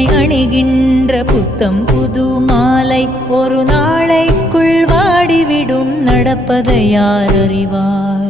உன்னை அணிகின்ற புத்தம் புது மாலை ஒரு நாளைக்குள் வாடிவிடும் நடப்பதை யார் அறிவார்?